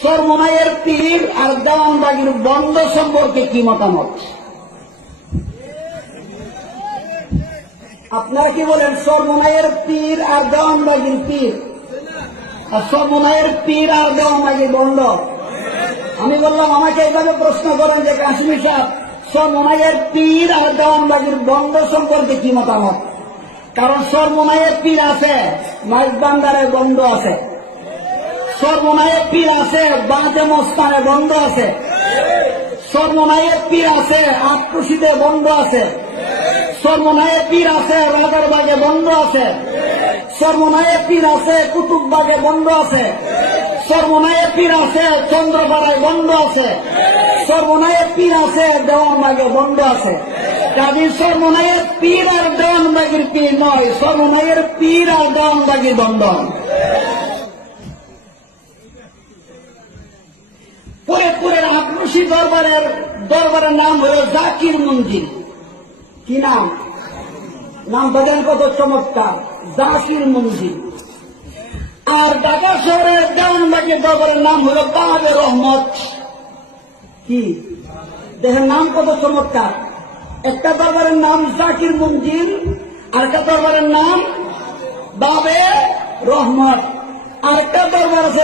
সরমনাইয়ের পীর আর দেওয়ানবাগির বন্ধ সম্পর্কে কি মতামত? আপনারা কি বলেন? সরমনাইয়ের পীর আর দেওয়ানবাগির পীর, আর সরমনাইয়ের পীর আর দেওয়ানবাগির বন্ধ। আমি বললাম আমাকে এইভাবে প্রশ্ন করেন যে কাশ্মীর সাহেব, সরমনাইয়ের পীর আর দেওয়ানবাগির বন্ধ সম্পর্কে কি মতামত? কারণ সরমনাইয়ের পীর আছে, মাইজবান্ডারে বন্ধ আছে, সরমনাইয়ের পীর আছে, বাঁধে মস্তানে বন্ধ আছে, সরমনাইয়ের পীর আছে, আটকুশিতে বন্ধ আছে, সরমনাইয়ের পীর আছে, রাজারবাগে বন্ধ আছে, সরমনাইয়ের পীর আছে, কুতুববাগে বন্ধ আছে, সরমনাইয়ের পীর আছে, চন্দ্রপাড়ায় বন্ধ আছে, সরমনাইয়ের পীর আছে, দেওয়ানবাগে বন্ধ আছে। কাজী সরমনাইয়ের পীর আর দেওয়ানবাগির পীর নয়, সরমনাইয়ের পীর আর দেওয়ানবাগির বন্ধন। ফরিদপুরের আটরশি দরবারের নাম হল জাকির মঞ্জিল। কি নাম? নাম বাজান কত চমৎকার, জাকির মঞ্জিল। আর ঢাকা শহরের দেওয়ানবাগির দরবারের নাম হল বাবে রহমত। কি দেখেন নাম কত চমৎকার। একটা দরবারের নাম জাকির মঞ্জিল, আর একটা দরবারের নাম বাবে রহমত, আর একটা দরবার আছে